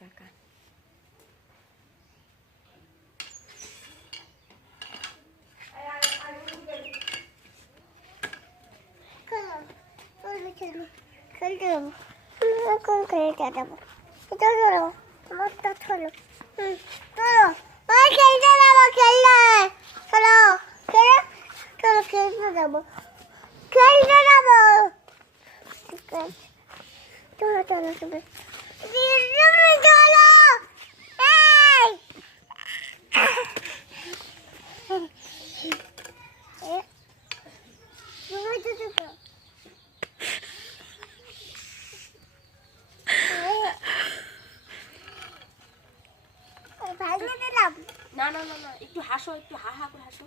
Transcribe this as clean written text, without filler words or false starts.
কাকা। না না না না, একটু হাসো, একটু হা হা করে হাসো।